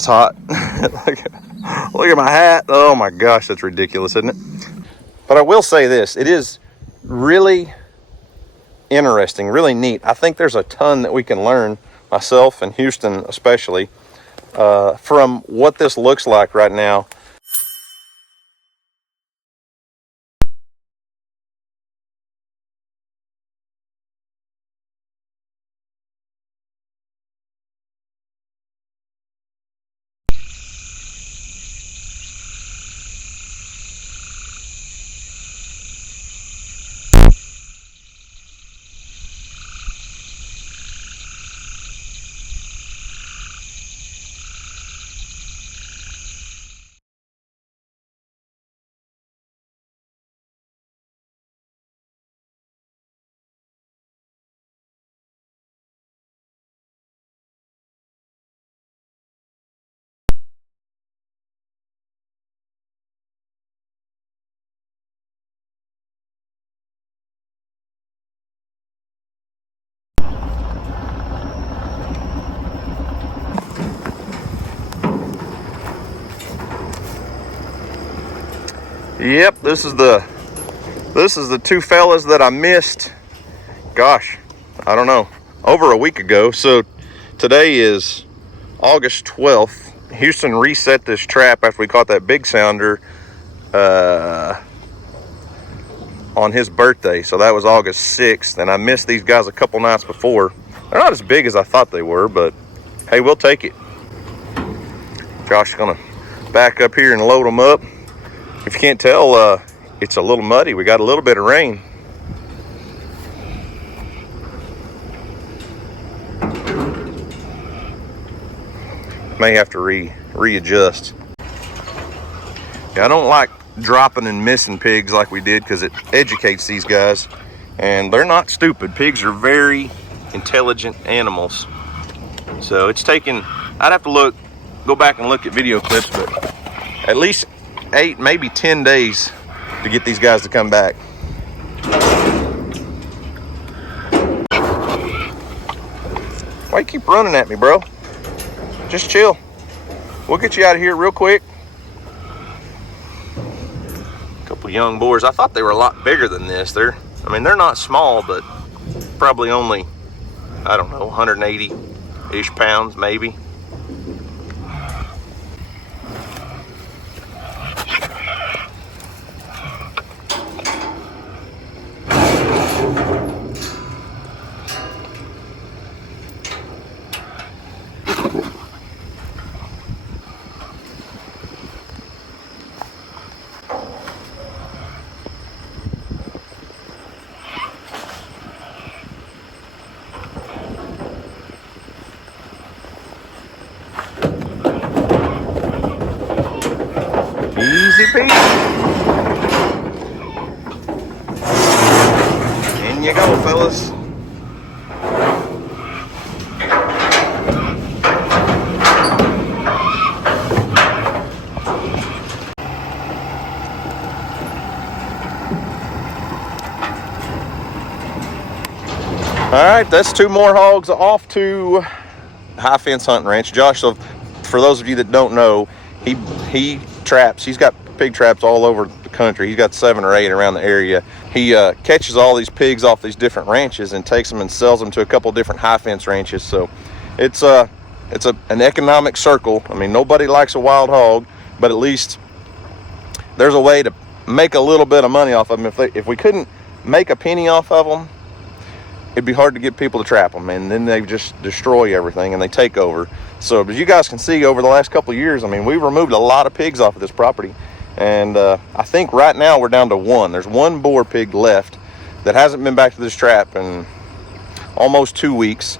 It's hot. Look at my hat. Oh my gosh, that's ridiculous, isn't it? But I will say this, it is really interesting, really neat. I think there's a ton that we can learn, myself and Houston especially, from what this looks like right now. Yep, this is the two fellas that I missed, gosh, I don't know, over a week ago. So today is August 12th. Houston reset this trap after we caught that big sounder on his birthday. So that was August 6th, and I missed these guys a couple nights before. They're not as big as I thought they were, but hey, we'll take it. Josh is gonna back up here and load them up. If you can't tell, it's a little muddy. We got a little bit of rain. May have to readjust. Yeah, I don't like dropping and missing pigs like we did, because it educates these guys, and they're not stupid. Pigs are very intelligent animals. So it's taken, I'd have to go back and look at video clips, but at least 8, maybe 10 days to get these guys to come back. Why you keep running at me, bro? Just chill. We'll get you out of here real quick. A couple young boars. I thought they were a lot bigger than this. They're not small, but probably only, I don't know, 180-ish pounds maybe. Easy peasy. In you go, fellas. All right, that's 2 more hogs off to High Fence Hunting Ranch. Josh, so for those of you that don't know, he traps. He's got pig traps all over the country. He's got 7 or 8 around the area. He catches all these pigs off these different ranches and takes them and sells them to a couple different high fence ranches. So it's an economic circle. I mean, nobody likes a wild hog, but at least there's a way to make a little bit of money off of them. If we couldn't make a penny off of them, it'd be hard to get people to trap them, and then they just destroy everything and they take over. So as you guys can see, over the last couple of years, I mean, we've removed a lot of pigs off of this property, and I think right now we're down to 1. There's 1 boar pig left that hasn't been back to this trap in almost 2 weeks.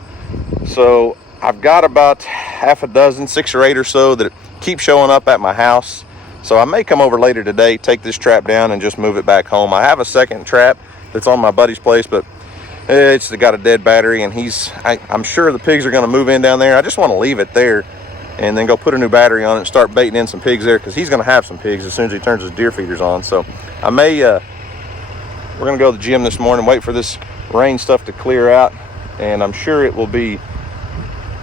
So I've got about half a dozen, 6 or 8 or so, that keep showing up at my house. So I may come over later today, take this trap down and just move it back home. I have a second trap that's on my buddy's place, but it's got a dead battery, and I'm sure the pigs are going to move in down there. I just want to leave it there and then go put a new battery on it and start baiting in some pigs there, because he's going to have some pigs as soon as he turns his deer feeders on. So I may, we're going to go to the gym this morning, wait for this rain stuff to clear out, and I'm sure it will be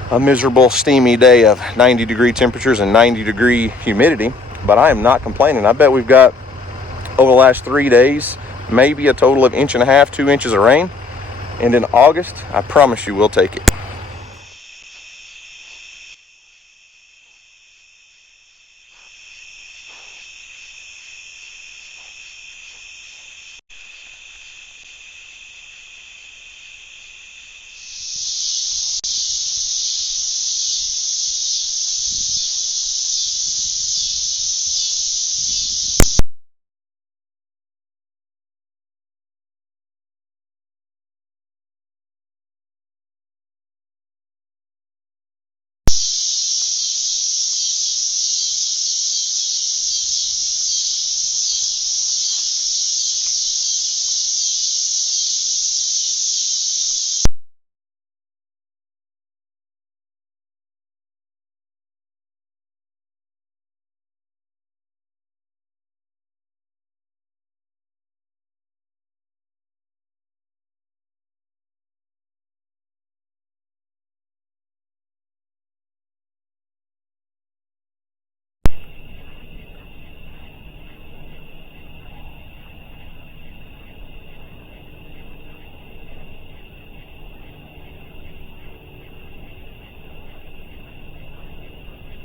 a miserable, steamy day of 90-degree temperatures and 90-degree humidity, but I am not complaining. I bet we've got, over the last 3 days, maybe a total of 1.5 inches, 2 inches of rain. And in August, I promise you we'll take it.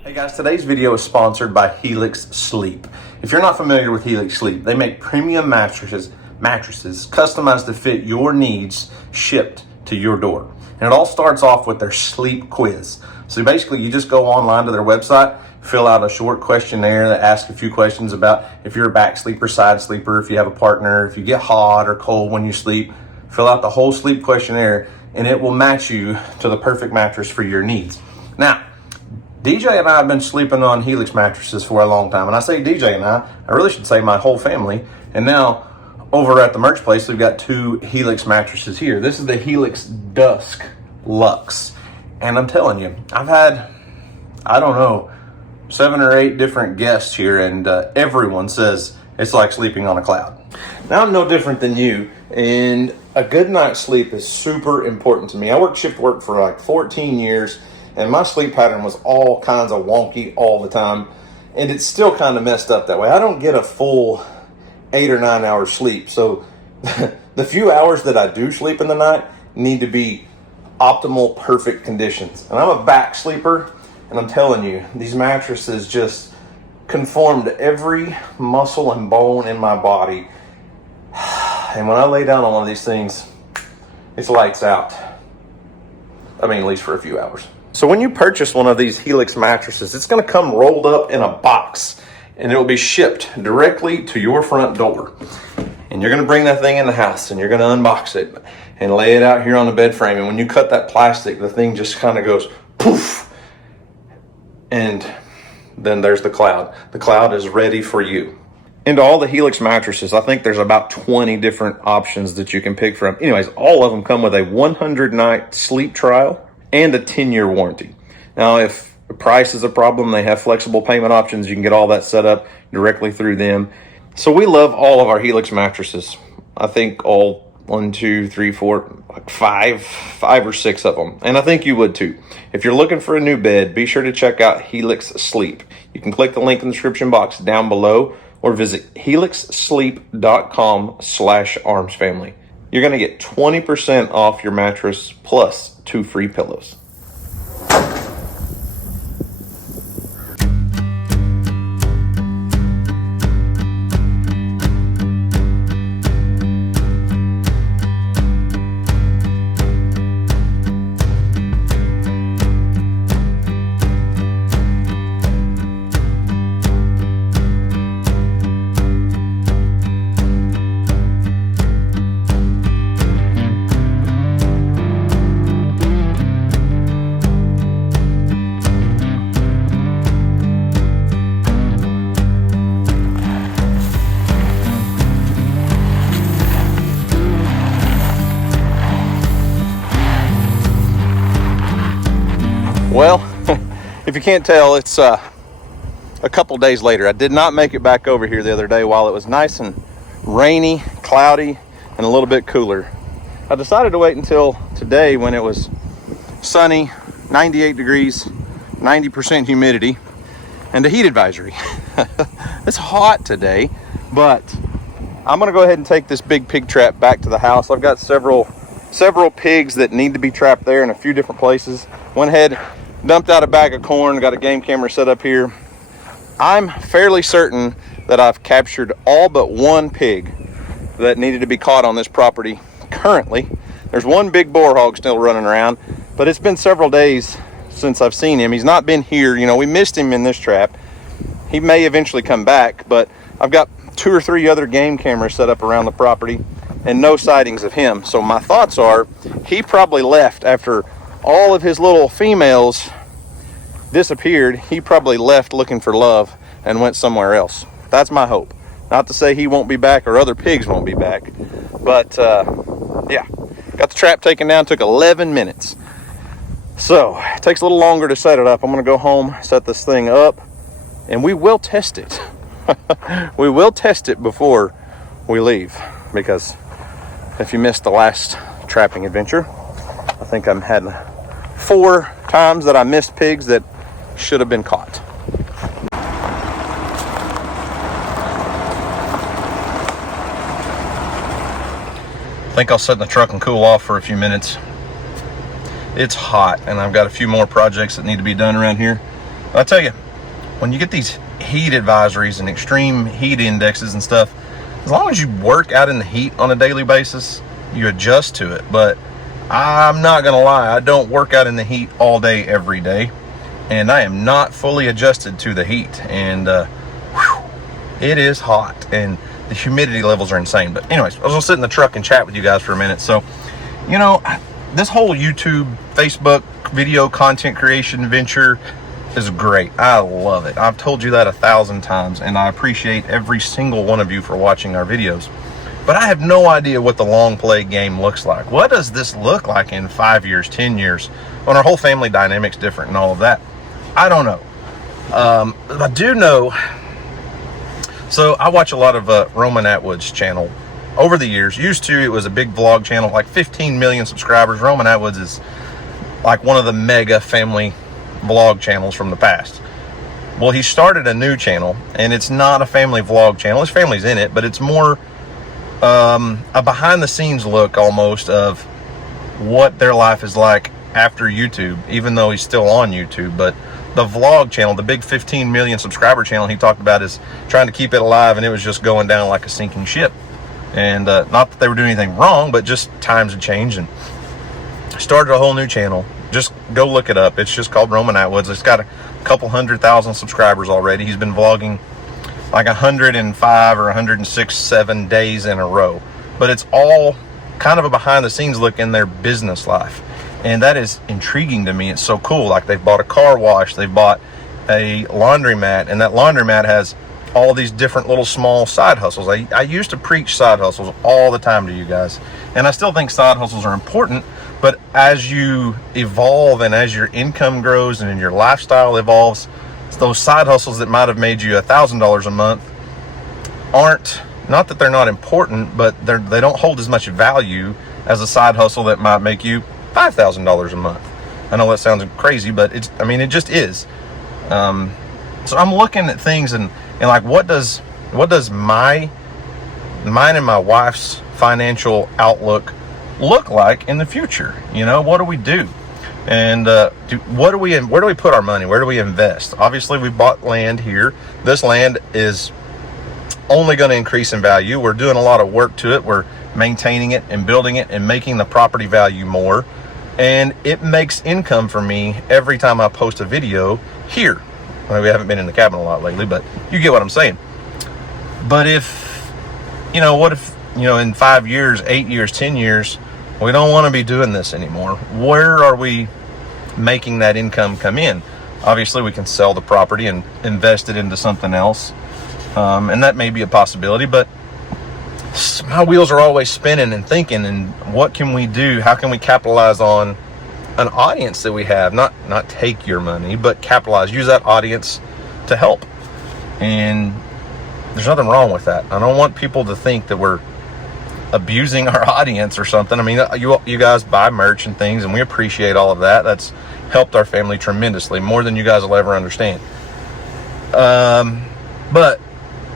Hey guys, today's video is sponsored by Helix Sleep. If you're not familiar with Helix Sleep, they make premium mattresses customized to fit your needs, shipped to your door. And it all starts off with their sleep quiz. So basically you just go online to their website, fill out a short questionnaire that asks a few questions about if you're a back sleeper, side sleeper, if you have a partner, if you get hot or cold when you sleep. Fill out the whole sleep questionnaire and it will match you to the perfect mattress for your needs. Now, DJ and I have been sleeping on Helix mattresses for a long time. And I say DJ and I really should say my whole family. And now over at the merch place, we've got 2 Helix mattresses here. This is the Helix Dusk Luxe. And I'm telling you, I've had, I don't know, 7 or 8 different guests here, and everyone says it's like sleeping on a cloud. Now, I'm no different than you, and a good night's sleep is super important to me. I worked shift work for like 14 years, and my sleep pattern was all kinds of wonky all the time, and it's still kind of messed up that way. I don't get a full 8 or 9 hours sleep, so the few hours that I do sleep in the night need to be optimal, perfect conditions. And I'm a back sleeper, and I'm telling you, these mattresses just conform to every muscle and bone in my body. And when I lay down on one of these things, it's lights out. I mean, at least for a few hours. So when you purchase one of these Helix mattresses, it's going to come rolled up in a box, and it will be shipped directly to your front door. And you're going to bring that thing in the house, and you're going to unbox it and lay it out here on the bed frame. And when you cut that plastic, the thing just kind of goes poof. And then there's the cloud. The cloud is ready for you. Into all the Helix mattresses, I think there's about 20 different options that you can pick from. Anyways, all of them come with a 100-night sleep trial and a 10-year warranty. Now, if the price is a problem, they have flexible payment options. You can get all that set up directly through them. So we love all of our Helix mattresses. I think all 1, 2, 3, 4, like five or 6 of them. And I think you would too. If you're looking for a new bed, be sure to check out Helix Sleep. You can click the link in the description box down below or visit helixsleep.com/armsfamily. You're going to get 20% off your mattress plus 2 free pillows. Well, if you can't tell, it's a couple days later. I did not make it back over here the other day while it was nice and rainy, cloudy, and a little bit cooler. I decided to wait until today when it was sunny, 98 degrees, 90% humidity, and a heat advisory. It's hot today, but I'm gonna go ahead and take this big pig trap back to the house. I've got several pigs that need to be trapped there in a few different places. Went ahead, dumped out a bag of corn, got a game camera set up here. I'm fairly certain that I've captured all but one pig that needed to be caught on this property currently. There's one big boar hog still running around, but it's been several days since I've seen him. He's not been here. You know, we missed him in this trap. He may eventually come back, but I've got 2 or 3 other game cameras set up around the property and no sightings of him. So my thoughts are he probably left after all of his little females disappeared. He probably left looking for love and went somewhere else. That's my hope. Not to say he won't be back or other pigs won't be back, but yeah, got the trap taken down. Took 11 minutes. So it takes a little longer to set it up. I'm gonna go home, set this thing up, and we will test it. We will test it before we leave, because if you missed the last trapping adventure, I think I'm had 4 times that I missed pigs that should have been caught. I think I'll sit in the truck and cool off for a few minutes. It's hot, and I've got a few more projects that need to be done around here. But I tell you, when you get these heat advisories and extreme heat indexes and stuff, as long as you work out in the heat on a daily basis, you adjust to it. But I'm not gonna lie, I don't work out in the heat all day every day, and I am not fully adjusted to the heat. And it is hot, and the humidity levels are insane. But anyways, I was gonna sit in the truck and chat with you guys for a minute. So, you know, this whole YouTube, Facebook video content creation venture is great. I love it. I've told you that 1,000 times, and I appreciate every single one of you for watching our videos. But I have no idea what the long play game looks like. What does this look like in 5 years, 10 years, when our whole family dynamic's different and all of that? I don't know. I do know. So I watch a lot of Roman Atwood's channel. Over the years, used to, it was a big vlog channel, like 15 million subscribers. Roman Atwood's is like one of the mega family vlog channels from the past. Well, he started a new channel, and it's not a family vlog channel. His family's in it, but it's more a behind the scenes look almost of what their life is like after YouTube, even though he's still on YouTube. But the vlog channel, the big 15 million subscriber channel he talked about, is trying to keep it alive, and it was just going down like a sinking ship. And not that they were doing anything wrong, but just times had changed, and started a whole new channel. Just go look it up. It's just called Roman Atwood's. It's got a couple 100,000 subscribers already. He's been vlogging like 105 or 106, 7 days in a row. But it's all kind of a behind the scenes look in their business life. And that is intriguing to me. It's so cool. Like, they've bought a car wash, they've bought a laundromat, and that laundromat has all these different little small side hustles. I used to preach side hustles all the time to you guys, and I still think side hustles are important, but as you evolve and as your income grows and your lifestyle evolves, those side hustles that might have made you $1,000 a month aren't, not that they're not important, but they don't hold as much value as a side hustle that might make you $5,000 a month. I know that sounds crazy, but it just is. So I'm looking at things and like, what does mine and my wife's financial outlook look like in the future? You know, what do we do? And where do we put our money? Where do we invest? Obviously, we bought land here. This land is only going to increase in value. We're doing a lot of work to it. We're maintaining it and building it and making the property value more. And it makes income for me every time I post a video here. Well, we haven't been in the cabin a lot lately, but you get what I'm saying. But what if, in 5 years, 8 years, 10 years, we don't want to be doing this anymore? Where are we making that income come in? Obviously, we can sell the property and invest it into something else. And that may be a possibility, but my wheels are always spinning and thinking, and what can we do? How can we capitalize on an audience that we have? Not take your money, but capitalize, use that audience to help. And there's nothing wrong with that. I don't want people to think that we're abusing our audience or something. I mean, you guys buy merch and things, and we appreciate all of that. That's helped our family tremendously, more than you guys will ever understand. But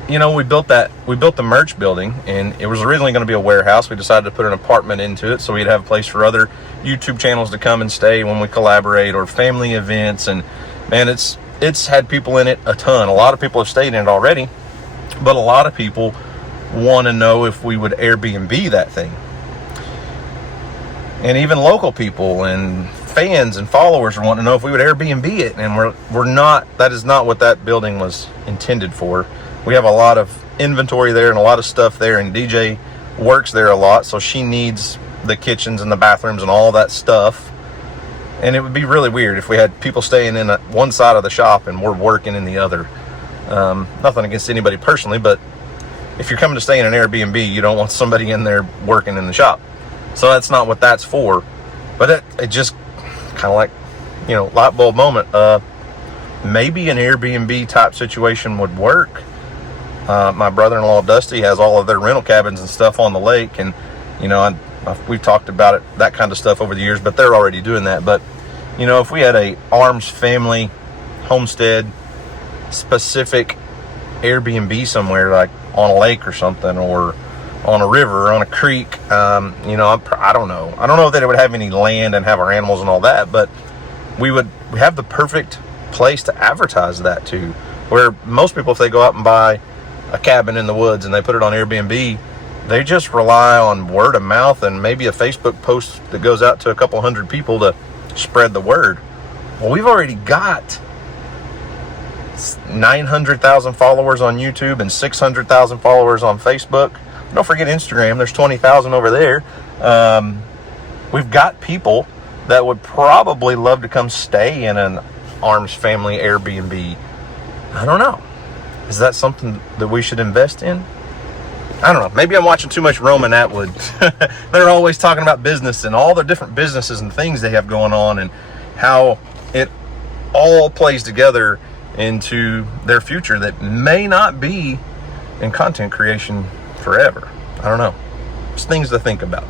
you know, we built the merch building, and it was originally going to be a warehouse. We decided to put an apartment into it so we'd have a place for other YouTube channels to come and stay when we collaborate, or family events. And man, it's had people in it a ton. A lot of people have stayed in it already, but a lot of people want to know if we would Airbnb that thing. And even local people and fans and followers want to know if we would Airbnb it, and we're not. That is not what that building was intended for. We have a lot of inventory there and a lot of stuff there, and DJ works there a lot, so she needs the kitchens and the bathrooms and all that stuff. And it would be really weird if we had people staying in one side of the shop and we're working in the other. Nothing against anybody personally, but if you're coming to stay in an Airbnb, you don't want somebody in there working in the shop. So that's not what that's for. But it just kind of like, you know, light bulb moment. Maybe an Airbnb type situation would work. My brother-in-law Dusty has all of their rental cabins and stuff on the lake, and you know, we've talked about it, that kind of stuff over the years, but they're already doing that. But you know, if we had a Arms family homestead specific Airbnb somewhere, like on a lake or something, or on a river or on a creek, you know, I don't know that it would have any land and have our animals and all that, but we have the perfect place to advertise that to, where most people, if they go out and buy a cabin in the woods and they put it on Airbnb, they just rely on word of mouth and maybe a Facebook post that goes out to a couple hundred people to spread the word. Well, we've already got 900,000 followers on YouTube and 600,000 followers on Facebook. Don't forget Instagram, there's 20,000 over there. We've got people that would probably love to come stay in an Arms family Airbnb. I don't know. Is that something that we should invest in? I don't know. Maybe I'm watching too much Roman Atwood. They're always talking about business and all the different businesses and things they have going on, and how it all plays together into their future that may not be in content creation forever. I don't know. It's things to think about.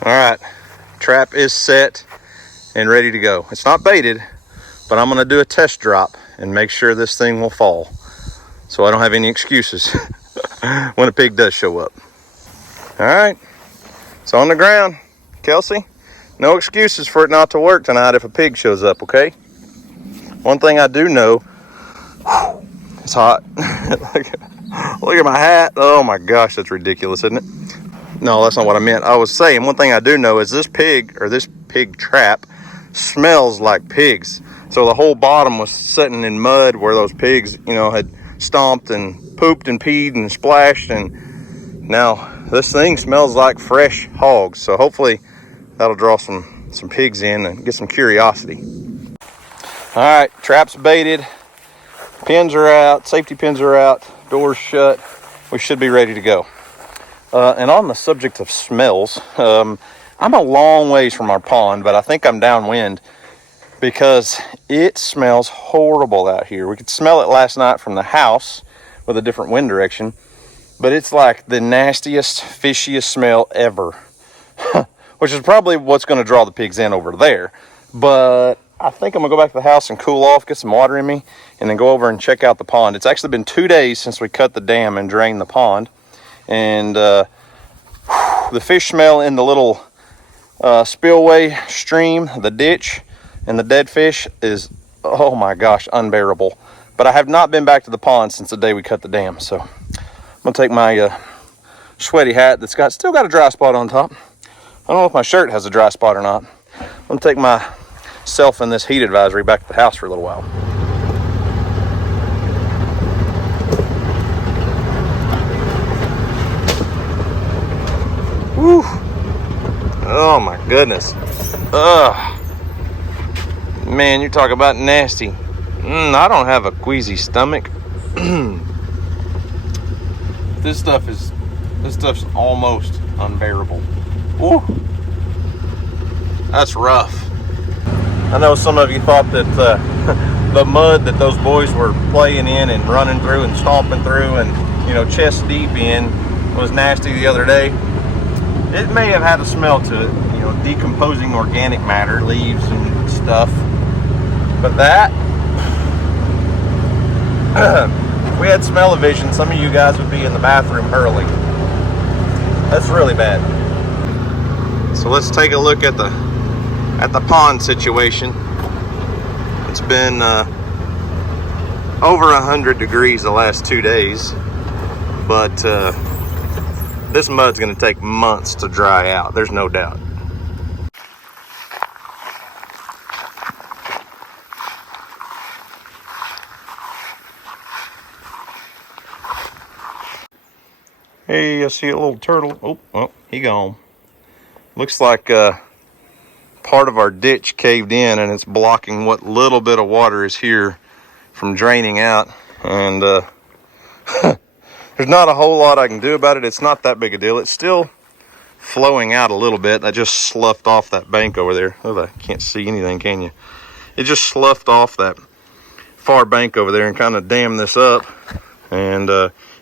All right, trap is set and ready to go. It's not baited, but I'm gonna do a test drop and make sure this thing will fall, so I don't have any excuses when a pig does show up. All right, it's on the ground. Kelsey, no excuses for it not to work tonight if a pig shows up, okay? One thing I do know, it's hot. Look at my hat. Oh my gosh, that's ridiculous, isn't it? No, that's not what I meant. I was saying, one thing I do know is this pig trap smells like pigs. So the whole bottom was sitting in mud where those pigs, you know, had stomped and pooped and peed and splashed. And now this thing smells like fresh hogs. So hopefully that'll draw some pigs in and get some curiosity. All right, trap's baited. Pins are out, safety pins are out, doors shut. We should be ready to go. And on the subject of smells, I'm a long ways from our pond, but I think I'm downwind because it smells horrible out here. We could smell it last night from the house with a different wind direction, but it's like the nastiest, fishiest smell ever, which is probably what's going to draw the pigs in over there. But I think I'm gonna go back to the house and cool off, get some water in me, and then go over and check out the pond. It's actually been 2 days since we cut the dam and drained the pond. And the fish smell in the little spillway stream, the ditch, and the dead fish is, oh my gosh, unbearable. But I have not been back to the pond since the day we cut the dam. So I'm gonna take my sweaty hat that's still got a dry spot on top. I don't know if my shirt has a dry spot or not. I'm gonna take myself and this heat advisory back to the house for a little while. Whew. Oh my goodness. Ugh. Man, you talk about nasty. I don't have a queasy stomach. This stuff's almost unbearable. Ooh. That's rough. I know some of you thought that the mud that those boys were playing in and running through and stomping through and, you know, chest deep in was nasty the other day. It may have had a smell to it, you know, decomposing organic matter, leaves and stuff. But that, if we had smell-o-vision, some of you guys would be in the bathroom early. That's really bad. So let's take a look at the pond situation. It's been over 100 degrees the last 2 days, but this mud's gonna take months to dry out. There's no doubt. Hey, I see a little turtle. Oh, he gone. Looks like part of our ditch caved in and it's blocking what little bit of water is here from draining out. And there's not a whole lot I can do about it. It's not that big a deal. It's still flowing out a little bit. I just sloughed off that bank over there. Oh, I can't see anything, can you? It just sloughed off that far bank over there and kind of dammed this up. And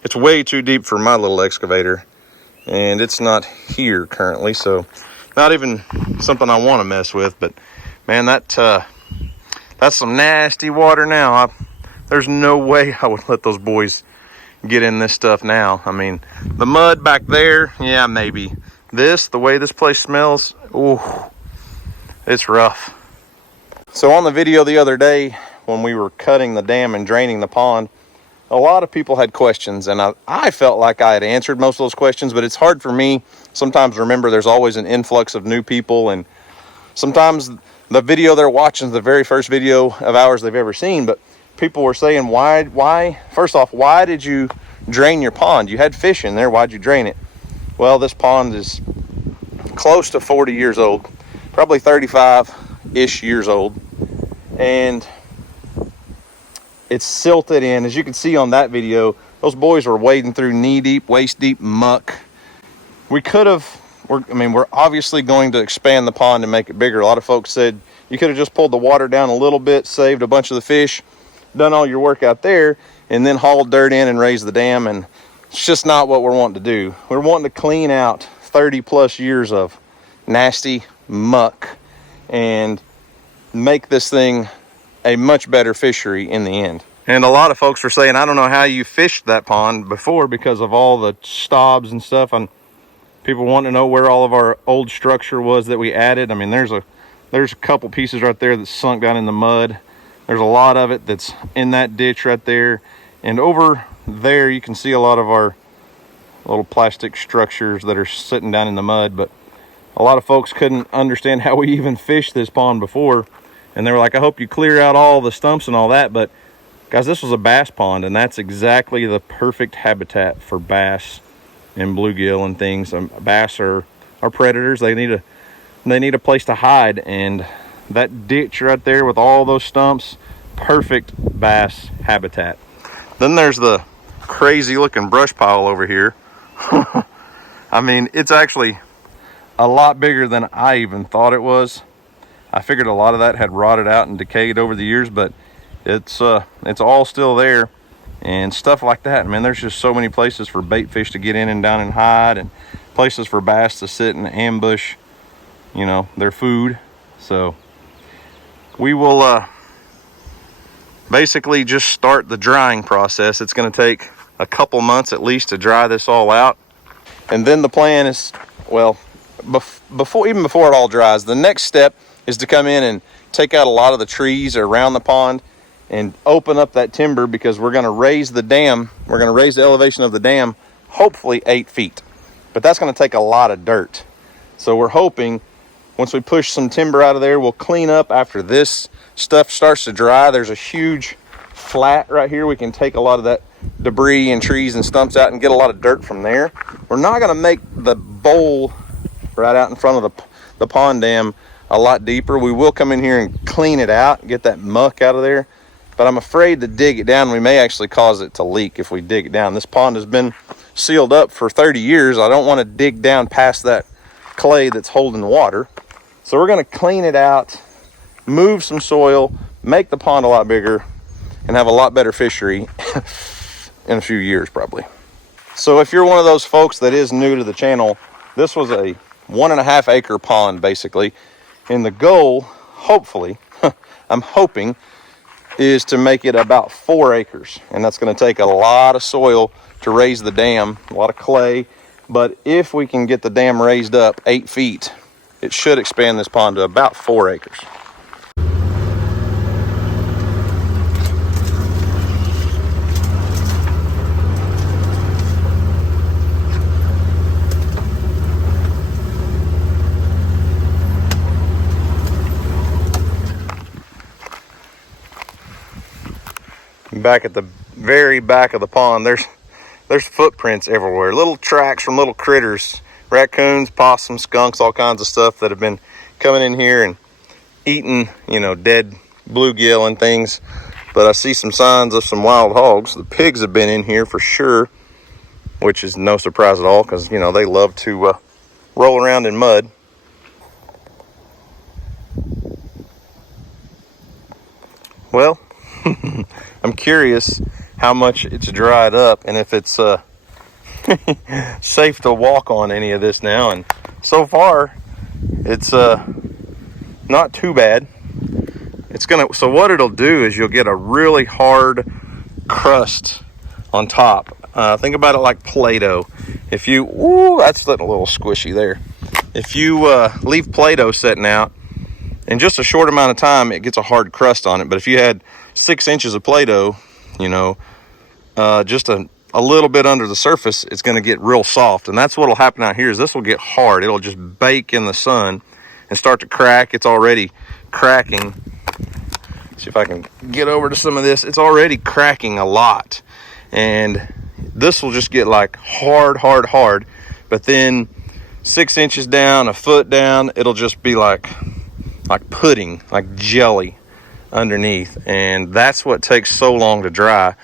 it's way too deep for my little excavator. And it's not here currently, so not even something I want to mess with. But man, that's some nasty water now. There's no way I would let those boys get in this stuff now. I mean, the mud back there, yeah, maybe. The way this place smells, ooh, it's rough. So on the video the other day when we were cutting the dam and draining the pond, a lot of people had questions, and I felt like I had answered most of those questions, but it's hard for me sometimes to remember there's always an influx of new people, and sometimes the video they're watching is the very first video of ours they've ever seen. But people were saying, why, first off, why did you drain your pond? You had fish in there, why'd you drain it? Well, this pond is close to 40 years old, probably 35-ish years old, and it's silted in. As you can see on that video, those boys were wading through knee-deep, waist-deep muck. We're obviously going to expand the pond and make it bigger. A lot of folks said you could have just pulled the water down a little bit, saved a bunch of the fish, done all your work out there, and then hauled dirt in and raised the dam. And it's just not what we're wanting to do. We're wanting to clean out 30-plus years of nasty muck and make this thing a much better fishery in the end. And a lot of folks were saying, I don't know how you fished that pond before because of all the stobs and stuff, and people wanting to know where all of our old structure was that we added. I mean, there's a couple pieces right there that's sunk down in the mud. There's a lot of it that's in that ditch right there, and over there you can see a lot of our little plastic structures that are sitting down in the mud. But a lot of folks couldn't understand how we even fished this pond before. And they were like, I hope you clear out all the stumps and all that. But guys, this was a bass pond, and that's exactly the perfect habitat for bass and bluegill and things. Bass are predators. They need a place to hide, and that ditch right there with all those stumps, perfect bass habitat. Then there's the crazy looking brush pile over here. I mean, it's actually a lot bigger than I even thought it was. I figured a lot of that had rotted out and decayed over the years, but it's all still there and stuff like that. Man, there's just so many places for bait fish to get in and down and hide, and places for bass to sit and ambush, you know, their food. So we will basically just start the drying process. It's going to take a couple months at least to dry this all out. And then the plan is, well, before it all dries, the next step is to come in and take out a lot of the trees around the pond and open up that timber, because we're going to raise the dam. We're going to raise the elevation of the dam, hopefully 8 feet. But that's going to take a lot of dirt. So we're hoping once we push some timber out of there, we'll clean up after this stuff starts to dry. There's a huge flat right here. We can take a lot of that debris and trees and stumps out and get a lot of dirt from there. We're not going to make the bowl right out in front of the pond dam a lot deeper. We will come in here and clean it out, get that muck out of there. But I'm afraid to dig it down. We may actually cause it to leak if we dig it down. This pond has been sealed up for 30 years. I don't want to dig down past that clay that's holding water. So we're going to clean it out, move some soil, make the pond a lot bigger, and have a lot better fishery in a few years probably. So if you're one of those folks that is new to the channel, this was a 1.5 acre pond basically. And the goal, hopefully, I'm hoping, is to make it about 4 acres. And that's going to take a lot of soil to raise the dam, a lot of clay. But if we can get the dam raised up 8 feet, it should expand this pond to about 4 acres. Back at the very back of the pond, there's footprints everywhere, little tracks from little critters, raccoons, possums, skunks, all kinds of stuff that have been coming in here and eating, dead bluegill and things. But I see some signs of some wild hogs. The pigs have been in here for sure, which is no surprise at all, because they love to roll around in mud. Well, I'm curious how much it's dried up and if it's safe to walk on any of this now. And so far, it's not too bad. So what it'll do is you'll get a really hard crust on top. Think about it like Play-Doh. If you, that's a little squishy there. If you leave Play-Doh sitting out, in just a short amount of time, it gets a hard crust on it. But if you had 6 inches of Play-Doh, just a little bit under the surface, it's going to get real soft. And that's what will happen out here, is this will get hard. It'll just bake in the sun and start to crack. It's already cracking. See if I can get over to some of this. It's already cracking a lot. And this will just get like hard. But then 6 inches down, a foot down, it'll just be like pudding, like jelly underneath. And that's what takes so long to dry.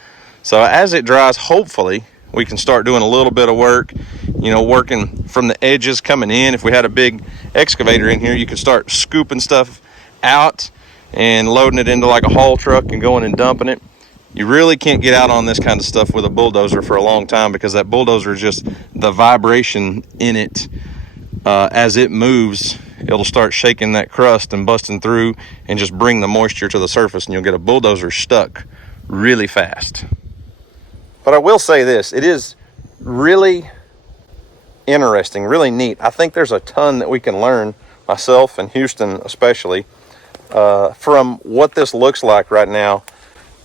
So as it dries, hopefully we can start doing a little bit of work, working from the edges coming in. If we had a big excavator in here, you could start scooping stuff out and loading it into like a haul truck and going and dumping it. You really can't get out on this kind of stuff with a bulldozer for a long time, because that bulldozer is just the vibration in it. As it moves, it'll start shaking that crust and busting through and just bring the moisture to the surface, and you'll get a bulldozer stuck really fast. But I will say this, it is really interesting, really neat. I think there's a ton that we can learn, myself and Houston especially, from what this looks like right now,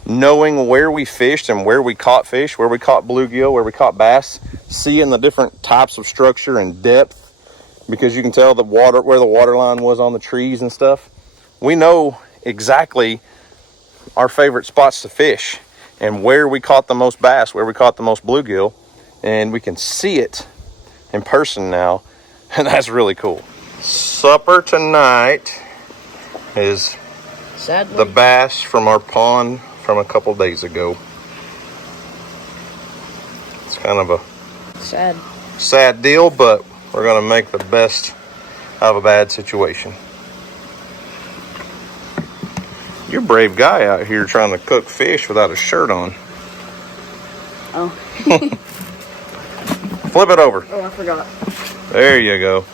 knowing where we fished and where we caught fish, where we caught bluegill, where we caught bass, seeing the different types of structure and depth, because you can tell the water, where the water line was on the trees and stuff. We know exactly our favorite spots to fish and where we caught the most bass, where we caught the most bluegill, and we can see it in person now, and that's really cool. Supper tonight is sadly the bass from our pond from a couple days ago. It's kind of a sad deal, but we're going to make the best of a bad situation. You're a brave guy out here trying to cook fish without a shirt on. Oh. Flip it over. Oh, I forgot. There you go.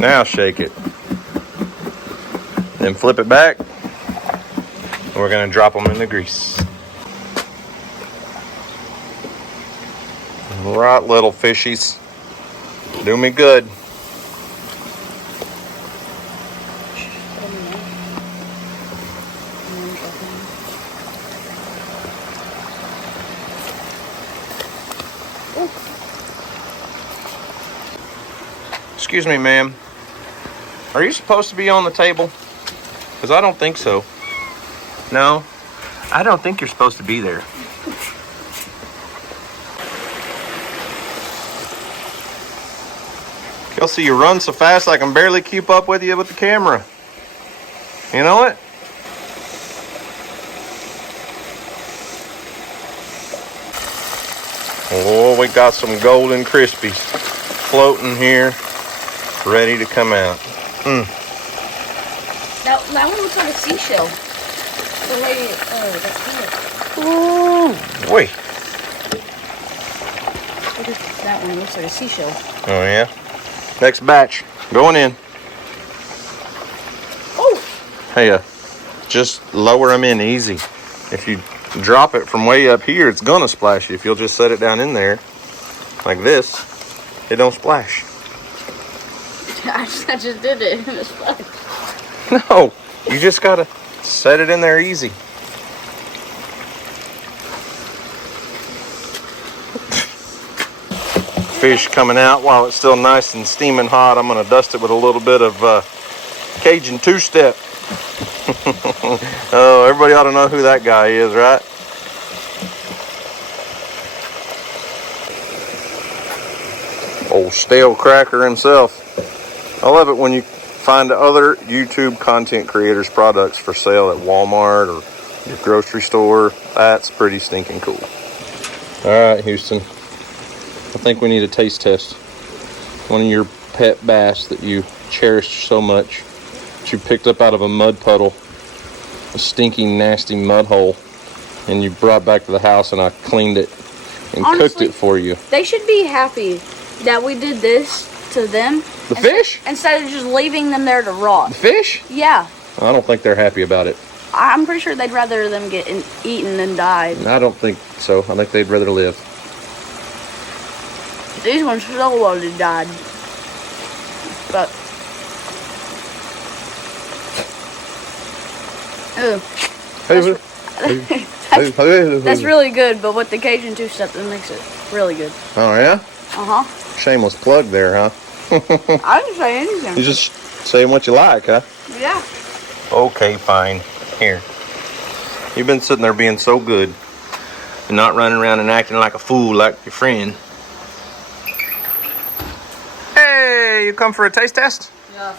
Now shake it. Then flip it back. We're gonna drop them in the grease. Right, little fishies. Do me good. Excuse me, ma'am. Are you supposed to be on the table? Because I don't think so. No, I don't think you're supposed to be there. Kelsey, you run so fast I can barely keep up with you with the camera. You know it? Oh, we got some golden crispies floating here, ready to come out. That one looks like a seashell. The way that's good. Ooh, wait. That one looks like a seashell. Oh yeah. Next batch going in. Oh. Hey, just lower them in easy. If you drop it from way up here, it's gonna splash you. If you'll just set it down in there like this, it don't splash. I just did it and it splashed. No, you just gotta set it in there easy. Fish coming out while it's still nice and steaming hot. I'm gonna dust it with a little bit of Cajun two-step. Oh, everybody ought to know who that guy is, right? Old stale cracker himself. I love it when you find other YouTube content creators' products for sale at Walmart or your grocery store. That's pretty stinking cool. All right, Houston. I think we need a taste test. One of your pet bass that you cherished so much, that you picked up out of a mud puddle, a stinking, nasty mud hole, and you brought back to the house and I cleaned it and cooked it for you. They should be happy that we did this to them. The fish? Instead of just leaving them there to rot. The fish? Yeah. I don't think they're happy about it. I'm pretty sure they'd rather them get eaten than die. I don't think so. I think they'd rather live. These ones so would have died. But that's really good, but with the Cajun two-step, that makes it really good. Oh, yeah? Uh-huh. Shameless plug there, huh? I didn't say anything. You just saying what you like, huh? Yeah. Okay, fine. Here. You've been sitting there being so good and not running around and acting like a fool like your friend. Hey, you come for a taste test? Yes.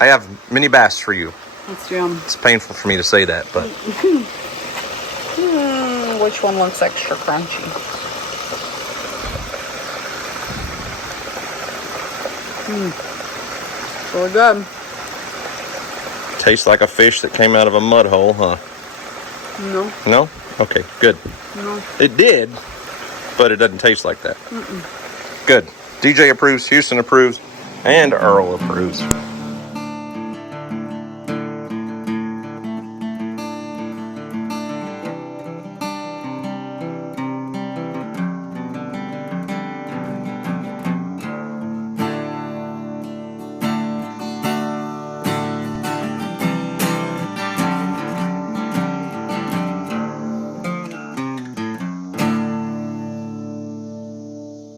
I have mini bass for you. That's yum. It's painful for me to say that, but... Which one looks extra crunchy? Really good. Tastes like a fish that came out of a mud hole, huh? No. No? Okay, good. No. It did, but it doesn't taste like that. Good. DJ approves, Houston approves, and Earl approves.